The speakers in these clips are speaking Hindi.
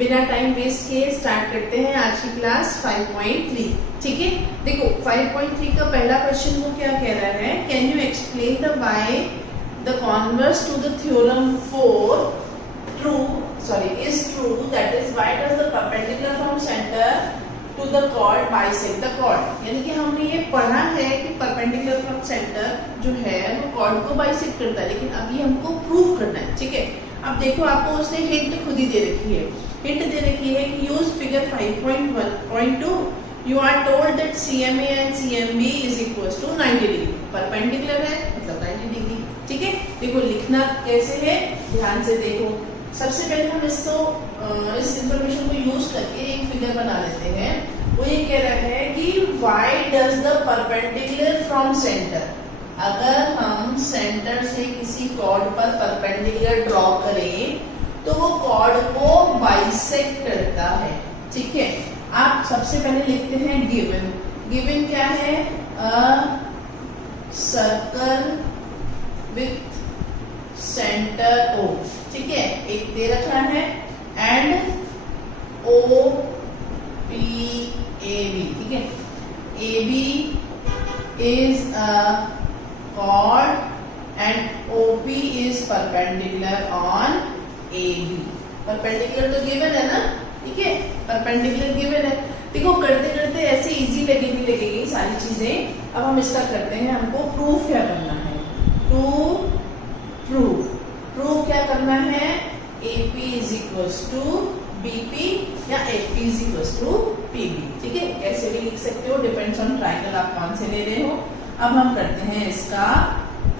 बिना टाइम वेस्ट किए स्टार्ट करते हैं आज की क्लास 5.3। ठीक है, देखो 5.3 का पहला क्वेश्चन वो क्या कह रहा है, can you explain the why the converse to the theorem for is true, that is why does the perpendicular from center to the chord bisect the chord। यानी कि हमने ये पढ़ा है कि perpendicular from center जो है वो chord को bisect करता है, लेकिन अभी हमको प्रूव करना है। ठीक है, अब देखो आपको उसने हिंट खुद ही दे रखी है, हिंट दे रखी है कि use figure 5.1.2 you are told that CMA and CMB is equal to 90 degree, perpendicular है मतलब 90 डिग्री। ठीक है, देखो लिखना कैसे है ध्यान से देखो। सबसे पहले हम इस इंफॉर्मेशन को यूज करके एक फिगर बना लेते हैं। वो ये कह रहा है कि why does the perpendicular from centre, अगर हम सेंटर से किसी कॉर्ड पर परपेंडिकुलर ड्रॉ करें तो वो कॉर्ड को बाइसेक्ट करता है। ठीक है, आप सबसे पहले लिखते हैं गिवन। गिवन क्या है, सर्कल विथ सेंटर O। ठीक है, एक दे रखा है एंड OPAB। ठीक है, AB is a chord and OP is perpendicular on AB। Perpendicular तो गिवन है ना, ठीक है, परपेंडिकुलर गिवन है। देखो करते करते ऐसे इजी लगेगी सारी चीजें। अब हम इसका करते हैं, हमको प्रूफ क्या करना है, प्रूफ क्या करना है, AP is equal to BP या AP is equal to PB। ठीक है, कैसे भी लिख सकते हो, डिपेंड्स ऑन ट्रायंगल आप कौन से ले रहे हो। अब हम करते हैं इसका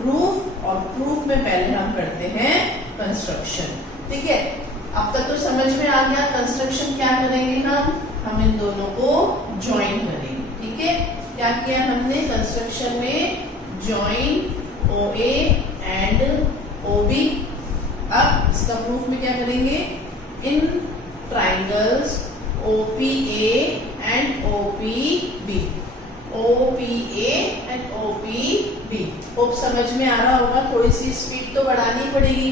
प्रूफ, और प्रूफ में पहले हम करते हैं कंस्ट्रक्शन। ठीक है, अब तक तो समझ में आ गया कंस्ट्रक्शन क्या करेंगे, हम इन दोनों को ज्वाइन करेंगे। ठीक है, क्या किया हमने कंस्ट्रक्शन में, ज्वाइन OA एंड OB। अब इसका प्रूफ में क्या करेंगे, in triangles OPA and OPB, OPA and OPB। Hope समझ में आ रहा होगा, थोड़ी सी स्पीड तो बढ़ानी पड़ेगी।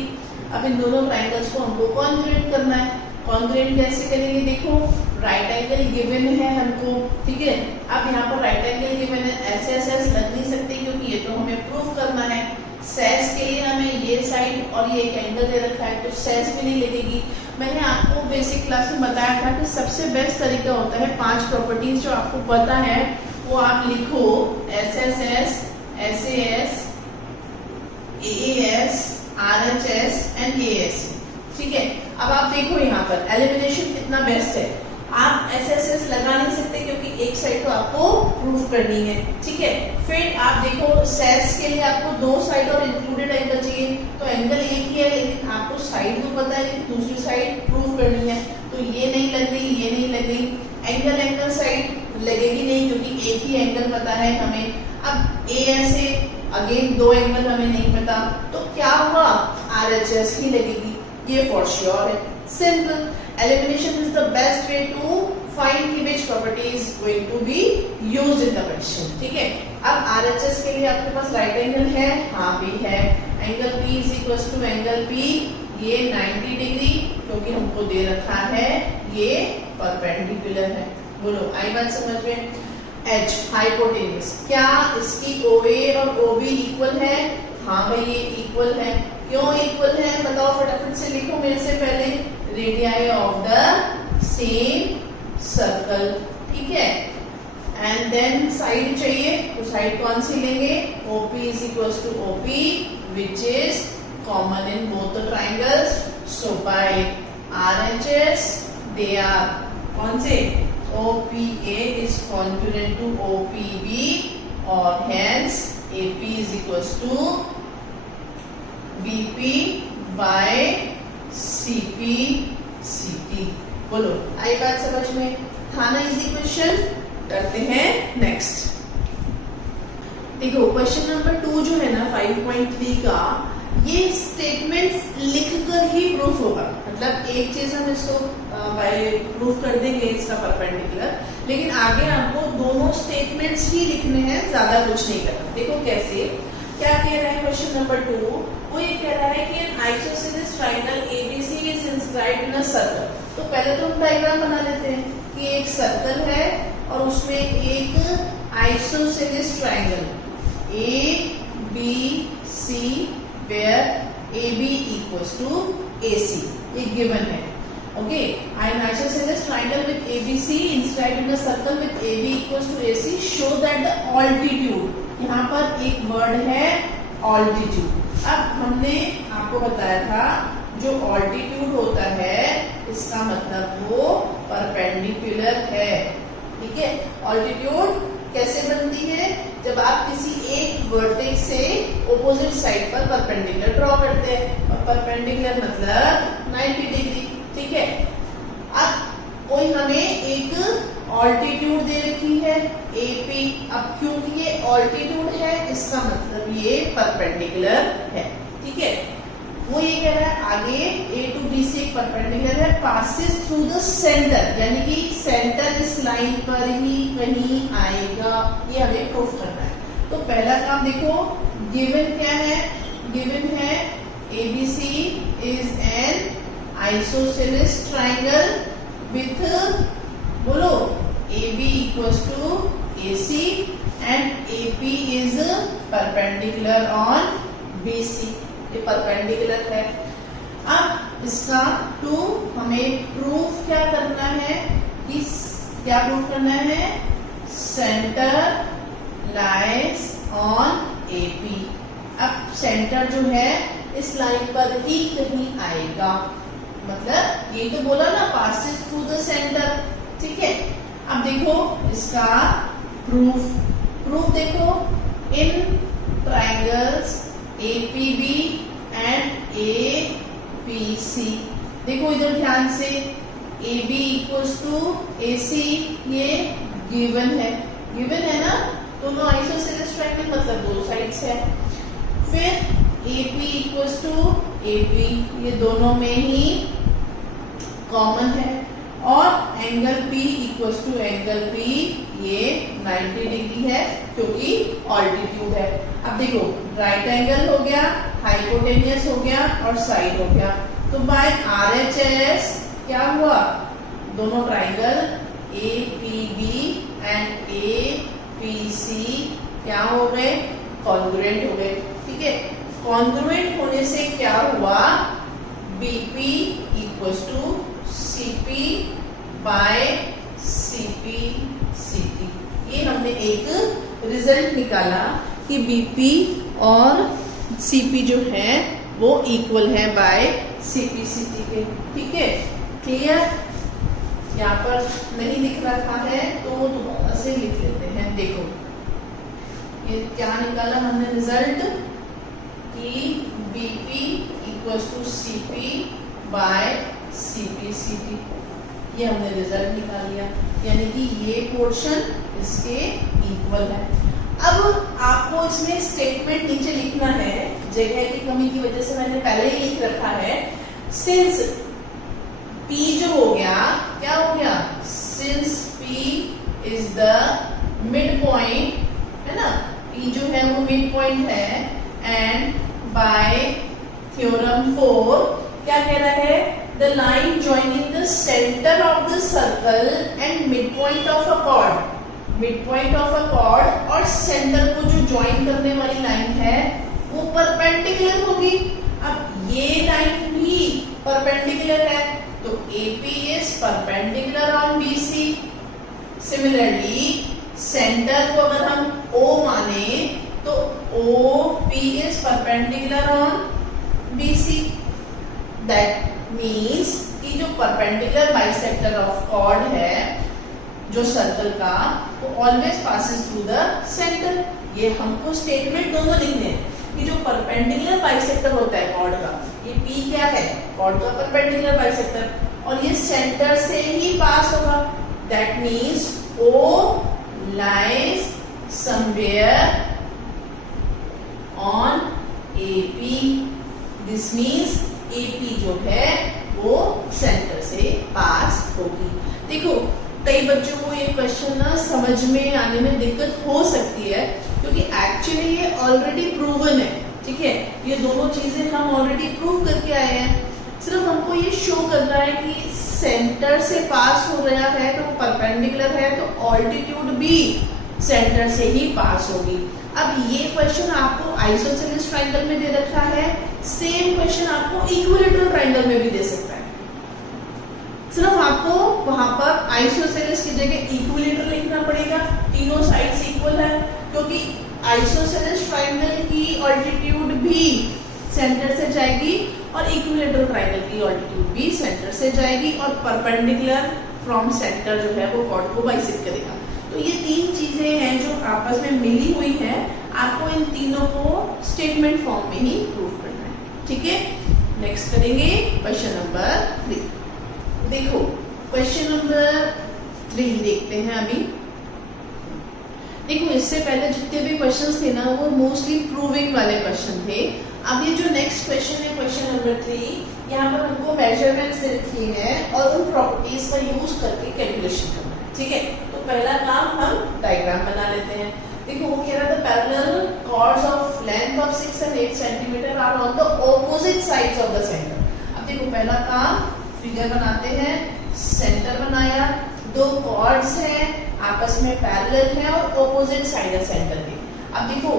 अब इन दोनों ट्राइंगल्स को हमको कॉन्ग्रुएंट करना है। कॉन्ग्रुएंट कैसे करेंगे, देखो राइट एंगल गिवन है हमको। ठीक है, अब यहाँ पर राइट एंगल गिवन है, ऐसे लग नहीं सकते क्योंकि ये तो हमें प्रूफ करना है। सेस के लिए हमें ये साइड और ये एक एंगल दे रखा है तो सेस भी नहीं लगेगी। मैंने आपको बेसिक क्लास में बताया था कि सबसे बेस्ट तरीका होता है 5 प्रॉपर्टीज जो आपको पता है वो आप लिखो, SSS, SAS, AAS, RHS and AS। ठीक है, अब आप देखो यहाँ पर एलिमिनेशन कितना बेस्ट है। आप SSS लगा नहीं सकते क्योंकि एक साइड तो आपको प्रूफ करनी है। ठीक है, फिर आप देखो सेस के लिए आपको 2 साइड और इंक्लूडेड एंगल चाहिए, तो एंगल एक ही है लेकिन आपको साइड तो पता है लेकिन दूसरी साइड प्रूफ करनी है, तो ये नहीं लग रही, ये नहीं लग रही। एंगल साइड लगेगी नहीं क्योंकि एक ही एंगल पता है हमें। अब ASA अगेन 2 एंगल हमें नहीं पता, तो क्या हुआ, RHS ही लगेगी, ये फॉर श्योर है। Simple, elimination is the best way to find which property is going to be used in the question। ठीक है, अब RHS के लिए आपके पास राइट एंगल है, हाँ भी है, angle P is equal to angle P, ये 90 डिग्री क्योंकि हमको दे रखा है ये परपेंडिकुलर है। बोलो आई बात समझ में। H हाइपोटेन्यूज, क्या इसकी OA और OB इक्वल है, हाँ भाई ये इक्वल है। क्यों इक्वल है बताओ, फटाफट से लिखो मेरे से पहले, radii of the same circle. ठीक है, एंड देन साइड चाहिए, तो साइड कौन सी लेंगे, OP is equal to OP which is common in both the triangles. So by RHS they are कौन से, OPA is congruent to OPB और hence AP is equals to BP by CP। बोलो आई बात समझ में, था ना इजी क्वेश्चन। करते हैं नेक्स्ट। देखो क्वेश्चन नंबर 2 जो है ना 5.3 का, ये स्टेटमेंट लिखकर ही प्रूफ होगा। मतलब एक चीज हम इसको प्रूफ कर देंगे इसका परपेंडिकुलर, लेकिन आगे आपको दोनों स्टेटमेंट्स ही लिखने हैं, ज्यादा कुछ नहीं करना। देखो कैसे, क्या कह रहा है क्वेश्चन नंबर 2, वो ये कह रहा है कि N isosceles triangle ABC is inscribed in a circle. तो पहले तो हम डायग्राम बना लेते हैं कि एक सर्कल है और उसमें एक isosceles triangle A B C where A B equals to A C, ये गिवन है। Okay, an isosceles triangle with ABC inscribed in a circle with AB equals to AC show that the altitude, यहाँ पर एक वर्ड है altitude। अब हमने आपको बताया था जो altitude होता है इसका मतलब वो परपेंडिकुलर है, ठीक है। altitude कैसे बनती है? जब आप किसी एक वर्टेक्स से ऑपोजिट साइड पर परपेंडिकुलर ड्रॉ करते हैं, और परपेंडिकुलर मतलब 90 डिग्री, ठीक है। अब कोई हमें एक ऑल्टीट्यूड दे रखी है AP। अब क्योंकि ये ऑल्टीट्यूड है इसका मतलब ये परपेंडिकुलर है, ठीक है। वो ये कह रहा है आगे A to B से एक परपेंडिकुलर है, पासेस थ्रू द सेंटर, यानी कि सेंटर इस लाइन पर ही कहीं आएगा, ये हमें प्रूफ करना है। तो पहला काम देखो, गिवन क्या है? गिवन है ABC is an isosceles triangle with, बोलो, AB equals to AC and AP is perpendicular on BC, ये perpendicular है। अब इसका टू हमें प्रूफ क्या करना है कि क्या प्रूफ करना है? Centre lies on AP। अब सेंटर जो है इस लाइन पर ही कहीं आएगा, मतलब ये तो बोला ना पासेस थ्रू द सेंटर, ठीक है। अब देखो इसका प्रूफ देखो, इन ट्रायंगल्स APB एंड APC, देखो इधर ध्यान से, AB इक्वल्स टू AC, ये गिवन है ना, दोनों आइसोसेलेस ट्रायंगल मतलब दो साइड्स है। फिर AP इक्वल्स टू AP, ये दोनों में ही कॉमन है, और angle P equals to angle P, ये 90 डिग्री है क्योंकि ऑल्टीट्यूड है। अब देखो राइट एंगल हो गया, हाइपोटेनियस हो गया और साइड हो गया, तो बाय RHS क्या हुआ? दोनों ट्राइंगल APB एंड APC क्या हो गए? कॉन्ग्रुएंट हो गए, ठीक है। कॉन्ग्रुएंट होने से क्या हुआ? BP equals to CP by CP CT, ये हमने एक रिजल्ट निकाला कि BP और CP जो है वो इक्वल है बाय CP CT के, ठीक है। क्लियर? यहाँ पर नहीं लिख रखा है तो दोबारा से लिख लेते हैं। देखो ये क्या निकाला हमने रिजल्ट कि BP equals to CP by CP CT, ये हमने रिजल्ट निकाल लिया, यानी कि ये पोर्शन इसके इक्वल है। अब आपको इसमें स्टेटमेंट नीचे लिखना है, जगह की कमी की वजह से मैंने पहले ही लिख रखा है। सिंस P जो हो गया, क्या हो गया? Since P is the mid point, है ना, P जो है वो मिड पॉइंट है, एंड बाय थ्योरम 4 क्या कह रहा है? The line joining the center of the circle and midpoint of a chord, midpoint of a chord और center को जो join करने वाली लाइन है वो परपेंडिकुलर होगी। अब ये लाइन भी परपेंडिकुलर है, तो AP is perpendicular on BC। Similarly, centre को अगर हम O माने तो OP is perpendicular on BC। That means कि जो परपेंडिकुलर बाइसेक्टर ऑफ कॉर्ड है जो सर्कल का, वो always passes through the centre. ये हमको स्टेटमेंट दोनों लिखने हैं कि जो परपेंडिकुलर बाइसेक्टर होता है कॉर्ड का, ये P क्या है? कॉर्ड का परपेंडिकुलर बाइसेक्टर, और ये सेंटर से ही पास होगा। That means O lies somewhere on AP। This means AP जो है वो सेंटर से पास होगी। देखो कई बच्चों को ये क्वेश्चन ना समझ में आने में दिक्कत हो सकती है, क्योंकि एक्चुअली ये ऑलरेडी प्रूवन है, ठीक है, ये दोनों चीजें हम ऑलरेडी प्रूव करके आए हैं। सिर्फ हमको ये शो करना है कि सेंटर से पास हो रहा है तो परपेंडिकुलर है, तो ऑल्टीट्यूड भी सेंटर से ही पास होगी। अब ये क्वेश्चन आपको आइसोसेलेस ट्रायंगल में दे रखा है, सेम क्वेश्चन आपको इक्विलेटरल ट्रायंगल में भी दे सकता है। सिर्फ आपको वहां पर आइसोसेलेस की जगह इक्विलेटरल लिखना पड़ेगा, तीनों साइड्स इक्वल है, क्योंकि आइसोसेलेस ट्रायंगल की ऑल्टीट्यूड भी सेंटर से जाएगी और इक्विलेटरल ट्रायंगल की ऑल्टीट्यूड भी सेंटर से जाएगी, और परपेंडिकुलर फ्रॉम सेंटर जो है वो कॉर्ड को बाइसेक्ट करेगा। तो ये तीन चीजें हैं जो आपस में मिली हुई है, आपको इन तीनों को स्टेटमेंट फॉर्म में ही प्रूव करना है। ठीक है, नेक्स्ट करेंगे क्वेश्चन नंबर 3। देखो क्वेश्चन नंबर 3 देखते हैं अभी। देखो इससे पहले जितने भी क्वेश्चंस थे ना वो मोस्टली प्रूविंग वाले क्वेश्चन थे। अब ये जो नेक्स्ट क्वेश्चन है क्वेश्चन नंबर 3, यहाँ पर हमको मेजरमेंट्स दे रखी है और उन प्रॉपर्टीज का यूज करके कैलकुलेशन करना है। ठीक है, तो पहला काम हम डायग्राम बना लेते हैं। देखो वो कह रहा था parallel chords of length of 6 and 8 centimetre are on the opposite sides of the centre. अब देखो पहला काम फिगर बनाते हैं, सेंटर बनाया, दो कॉर्ड्स हैं आपस में पैरेलल हैं और ऑपोजिट साइड है सेंटर के। अब देखो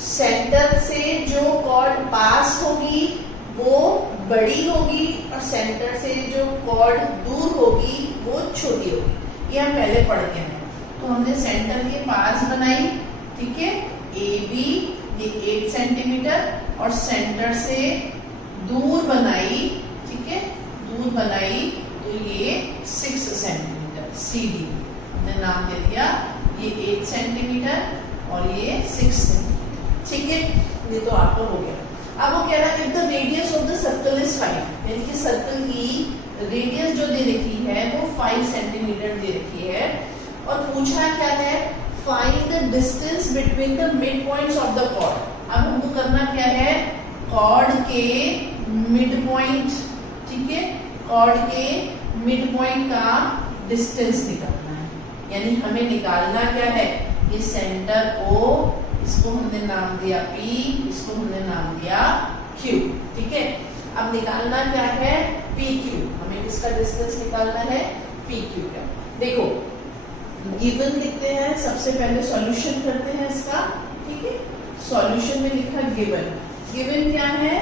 सेंटर से जो कॉर्ड पास होगी वो बड़ी होगी और सेंटर से जो कॉर्ड दूर होगी वो छोटी होगी, ये हम पहले पढ़ के हैं। तो हमने सेंटर के पास बनाई, ठीक है, ए बी ये 8 सेंटीमीटर, और सेंटर से दूर बनाई, ठीक है, दूर बनाई तो ये 6 सेंटीमीटर सी डी, हमने नाम दे दिया, ये 8 सेंटीमीटर और ये 6 सेंटीमीटर। ठीक है, ये तो आपका हो गया। अब वो कह रहा है the radius of the circle is 5, यानी कि सर्कल की रेडियस जो दे रखी है वो 5 सेंटीमीटर दे रखी है, और पूछा क्या है, find the distance between the mid points of the chord. अब हमको करना क्या है, कॉर्ड के मिड पॉइंट, ठीक है, कॉर्ड के मिड पॉइंट का डिस्टेंस निकालना है, यानी हमें निकालना क्या है, ये सेंटर O, इसको हमने नाम दिया P, इसको हमने नाम दिया Q। ठीक है, अब निकालना क्या है, PQ, हमें किसका डिस्टेंस निकालना है, PQ का। देखो गिवन लिखते हैं, सबसे पहले सॉल्यूशन करते हैं इसका। ठीक है, सॉल्यूशन में लिखा गिवन, गिवन क्या है,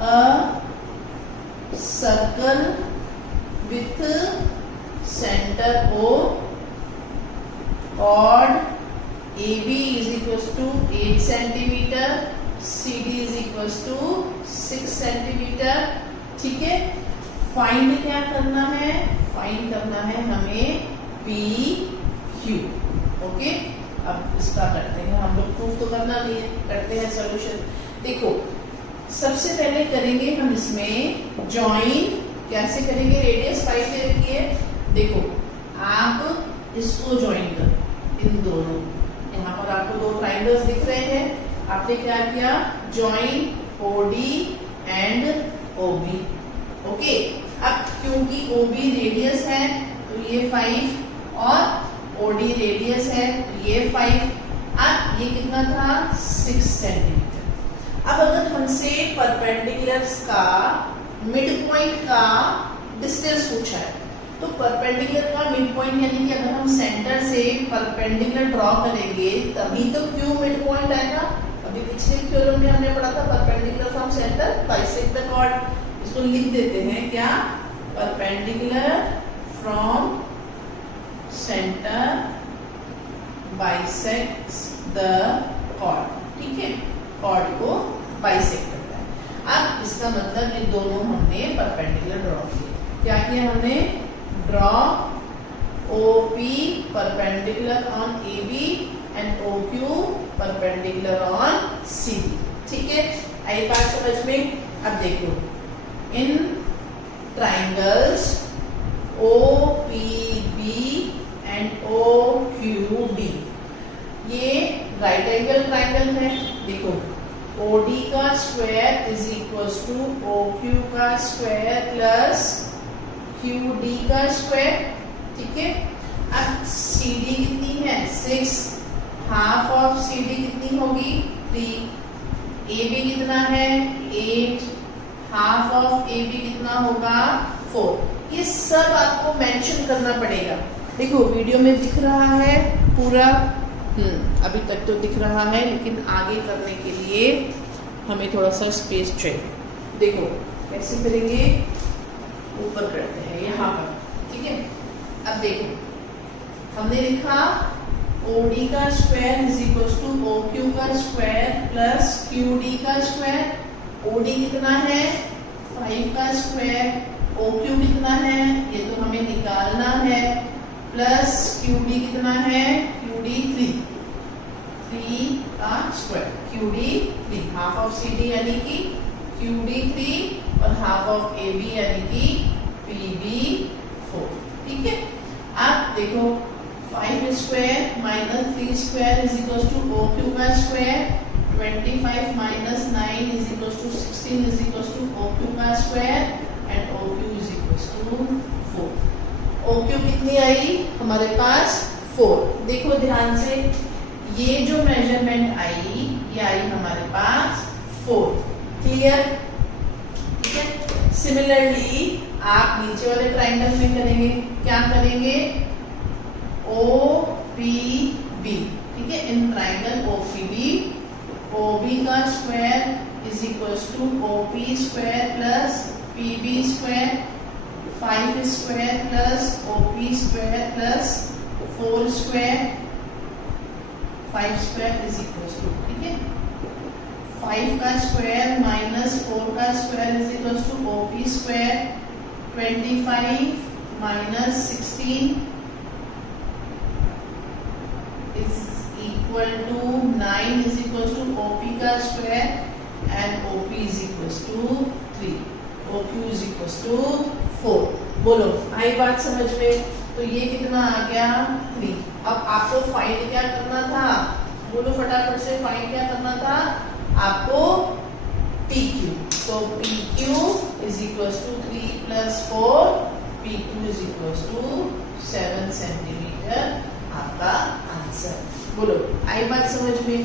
a circle with centre O, chord AB is equals to 8 centimeter, CD is equals to 6 centimeter। ठीक है, फाइंड क्या करना है, फाइंड करना है हमें PQ। ओके, अब इसका करते हैं, हम लोग प्रूफ तो करना नहीं है, करते हैं सॉल्यूशन। देखो सबसे पहले करेंगे हम इसमें जॉइन, कैसे करेंगे, रेडियस 5 दे रखी है, देखो आप इसको जॉइन करो, इन दोनों, यहाँ पर आपको दो ट्राइंगल्स दिख रहे हैं, आपने क्या किया, join OD and OB। Okay, अब क्योंकि OB रेडियस है तो ये 5 और OD रेडियस है तो ये 5, अब ये कितना था, 6 सेंटीमीटर। अब अगर हमसे परपेंडिकुलर्स का मिड पॉइंट का डिस्टेंस पूछा है, तो परपेंडिकुलर का मिड पॉइंट, यानी कि अगर हम सेंटर से परपेंडिकुलर ड्रॉ करेंगे तभी तो Q मिड पॉइंट आएगा। अभी पिछले थ्योरम में हमने पढ़ा था perpendicular from centre bisect the chord, इसको लिख देते हैं क्या, perpendicular from centre bisects the chord. ठीक है, कॉर्ड को बाइसेक्ट करता है। अब इसका मतलब ये दोनों हमने परपेंडिकुलर ड्रॉ किए, क्या किया हमने, draw OP perpendicular on AB and OQ perpendicular on CD। ठीक है, आई बात समझ में। अब देखो इन ट्राइंगल्स OPB and OQD, ये राइट एंगल ट्राइंगल है। देखो OD का square is equal to OQ का स्क्वायर प्लस QD का स्क्वायर। ठीक है, अब CD कितनी है, 6, हाफ ऑफ CD कितनी होगी, 3, ए बी कितना है 8, हाफ ऑफ ए बी कितना होगा 4। ये सब आपको मेंशन करना पड़ेगा। देखो वीडियो में दिख रहा है पूरा, अभी तक तो दिख रहा है, लेकिन आगे करने के लिए हमें थोड़ा सा स्पेस चाहिए। देखो कैसे करेंगे, ऊपर करते हैं यहाँ पर, ठीक है। अब देखो हमने लिखा OD का square is equal to OQ का स्क्वायर प्लस QD का स्क्वायर। OD कितना है 5 का स्क्वायर, OQ कितना है ये तो हमें निकालना है, प्लस QD कितना है QD 3 का square, QD 3, half of CD यानी कि QD 3 और हाफ ऑफ AB यानी कि PB 4, ठीक है। अब देखो 5 square minus 3 square is equal to OQ का square, 25 minus 9 is equal to 16 is equal to OQ का square and OQ is equal to 4। OQ कितनी आई हमारे पास 4। देखो ध्यान से, ये जो मेजरमेंट आई ये आई हमारे पास 4, क्लियर, ठीक है। सिमिलरली आप नीचे वाले ट्राइंगल में करेंगे, क्या करेंगे OPB, ठीक है। इन ट्राइंगल OPB, OB का square is equal to OP square plus PB square, 5 square plus OP square plus 4 square, 5 square is equal to, ठीक है। 5 का स्क्वायर माइनस 4 का square is equal to OP square, 25 minus 16 is equal to 9 is equal to OP का square and OP is equal to 3, OQ is equal to 4। बोलो आई बात समझ में? तो ये कितना आ गया 3। अब आपको फाइंड क्या करना था, बोलो फटाफट से, फाइंड क्या करना था आपको PQ। तो PQ is equal to 3 plus 4, PQ is equal to 7 centimetre आपका आंसर। बोलो आई बात समझ में?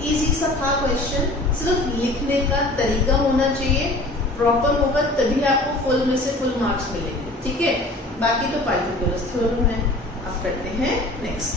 इजी सा था क्वेश्चन, सिर्फ लिखने का तरीका होना चाहिए, प्रॉपर होगा तभी आपको फुल में से फुल मार्क्स मिलेंगे, ठीक है। बाकी तो पाइथागोरस थ्योरम है। अब करते हैं नेक्स्ट।